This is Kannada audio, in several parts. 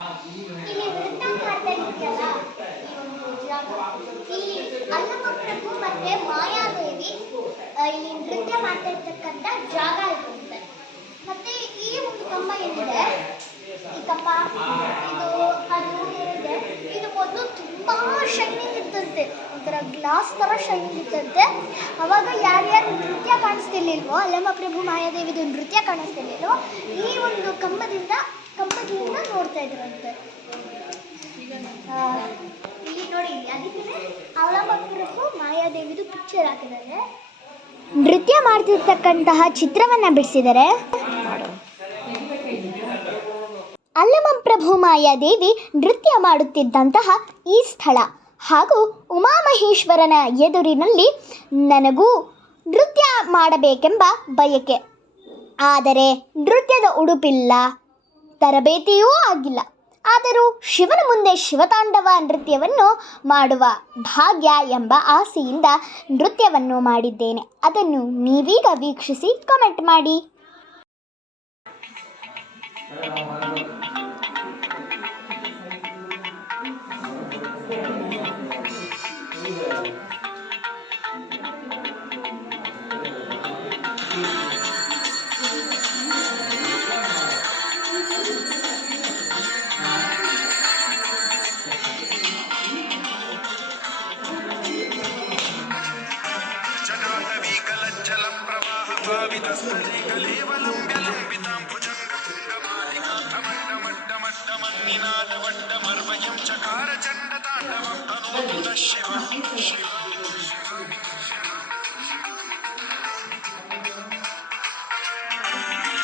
ಇಲ್ಲಿ ನೃತ್ಯ ಮಾಡ್ತಾ ಇದೆಯಲ್ಲ ಈ ಒಂದು ಜಾಗ, ಇಲ್ಲಿ ಅಲ್ಲಮಪ್ರಭು ಮತ್ತೆ ಮಾಯಾದೇವಿ ಇಲ್ಲಿ ನೃತ್ಯ ಮಾಡ್ತಾ ಇರ್ತಕ್ಕಂಥ ಜಾಗ ಇರುತ್ತೆ. ಮತ್ತೆ ಈ ಒಂದು ಕಂಬ ಏನಿದೆ, ಈ ಕಂಬ ಇದು ಅದು ಏನಿದೆ, ಇದು ಮೊದಲು ತುಂಬಾ ಶೈನಿಂಗ್ ಇತ್ತಂತೆ, ಒಂಥರ ಗ್ಲಾಸ್ ತರ ಶೈನಿಂಗ್ ಇತ್ತಂತೆ. ಅವಾಗ ಯಾರ್ಯಾರು ನೃತ್ಯ ಕಾಣಿಸ್ತಿರ್ಲಿಲ್ವೋ, ಅಲ್ಲಮಪ್ರಭು ಮಾಯಾದೇವಿದು ನೃತ್ಯ ಕಾಣಿಸ್ತಿರ್ಲಿಲ್ವೋ, ಈ ಒಂದು ಕಂಬದಿಂದ ನೋಡ್ತಾ ಇದ್ರಂತೆ. ಇಲ್ಲಿ ನೋಡಿ, ಅದಕ್ಕೆ ಅಲ್ಲಮಪ್ರಭು ಮಾಯಾದೇವಿದು ಪಿಕ್ಚರ್ ಹಾಕಿದ್ದಾರೆ. ನೃತ್ಯ ಮಾಡ್ತಿರ್ತಕ್ಕಂತಹ ಚಿತ್ರವನ್ನ ಬಿಡಿಸಿದರೆ ಅಲ್ಲಮಪ್ರಭು ಮಾಯಾದೇವಿ ನೃತ್ಯ ಮಾಡುತ್ತಿದ್ದಂತಹ ಈ ಸ್ಥಳ ಹಾಗೂ ಉಮಾಮಹೇಶ್ವರನ ಎದುರಿನಲ್ಲಿ ನನಗೂ ನೃತ್ಯ ಮಾಡಬೇಕೆಂಬ ಬಯಕೆ. ಆದರೆ ನೃತ್ಯದ ಉಡುಪಿಲ್ಲ, ತರಬೇತಿಯೂ ಆಗಿಲ್ಲ. ಆದರೂ ಶಿವನ ಮುಂದೆ ಶಿವತಾಂಡವ ನೃತ್ಯವನ್ನು ಮಾಡುವ ಭಾಗ್ಯ ಎಂಬ ಆಸೆಯಿಂದ ನೃತ್ಯವನ್ನು ಮಾಡಿದ್ದೇನೆ. ಅದನ್ನು ನೀವೀಗ ವೀಕ್ಷಿಸಿ ಕಾಮೆಂಟ್ ಮಾಡಿ.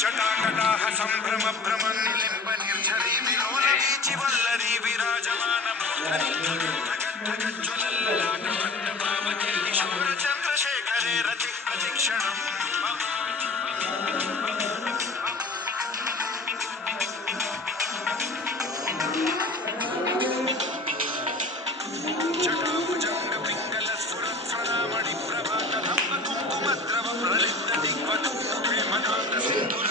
ಜಟಾಕಟಾಹ ಸಂಭ್ರಮ ಭ್ರಮನ್ ಲಿಂಬ ನಿರ್ಝರಿ ವಿಲೋಲ ವೀಚಿ ವಲ್ಲರಿ ವಿರಾಜಮಾನ ಮೂರ್ಧನಿ ಜ್ವಲಲ್ಲಾಟ ಭಟ್ಟ ಪಾವತಿ ಕಿಶೋರ ಚಂದ್ರಶೇಖರೇ ರತಿ ಪ್ರತಿಕ್ಷಣಂ ಜಟಾಭುಜಂಗ ಪಿಂಗಲ ಸ್ಫುರತ್ಫುರಾಮಣಿ ಪ್ರಭಾತ ಧಮ್ಮ ಕುಂಕುಮದ್ರವ ಪ್ರಲಿಪ್ತ ದಿಗ್ವಧು ಪ್ರೇಮಕಾಂತ ಸಿಂಧುರ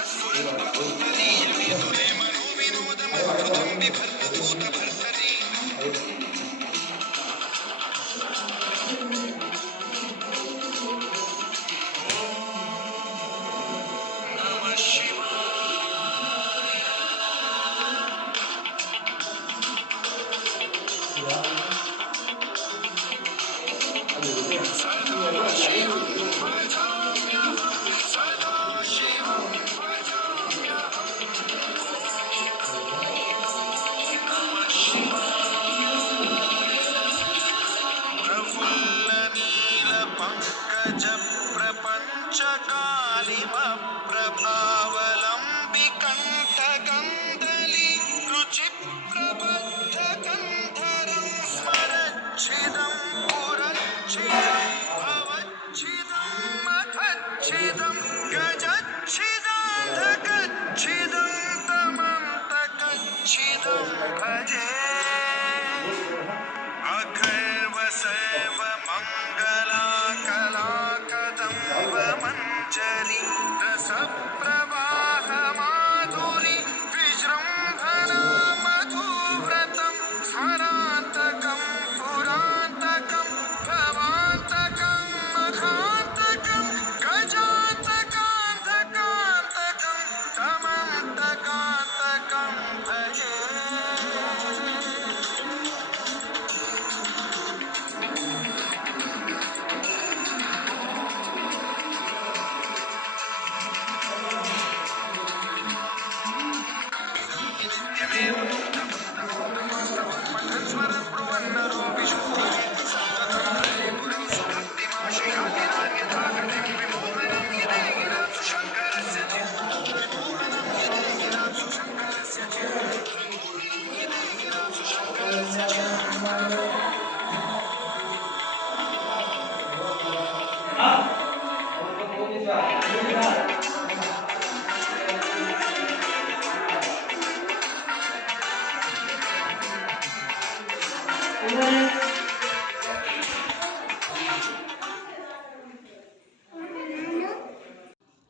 प्रभावलंबि कंठगंधली रुचि प्रबद्ध कंधरं स्मरच्छिदं पुरच्छिदं भवच्छिदं मखच्छिदं गजच्छिदान्धकच्छिदं तमन्तकच्छिदं भजे अखैव सैव मङ्गलाकलाकदम्ब मञ्जरी रसप्रवाह माधुरी विजृम्भणा मधुव्रतं स्मरान्तकं पुरान्तकं भवान्तकं मखान्तकं गजान्तकान्धकान्तकं तमन्तकान्तकं भजे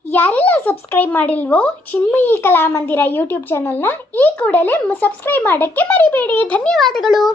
ಯಾರೆಲ್ಲ ಸಬ್ಸ್ಕ್ರೈಬ್ ಸಬ್ಸ್ಕ್ರೈಬ್ ಮಾಡಿಲ್ವೋ ಚಿನ್ಮಯಿ ಕಲಾಮಂದಿರ ಯೂಟ್ಯೂಬ್ ಚಾನಲ್ನ ಈ ಕೂಡಲೇ ಸಬ್ಸ್ಕ್ರೈಬ್ ಮಾಡೋಕ್ಕೆ ಮರಿಬೇಡಿ. ಧನ್ಯವಾದಗಳು.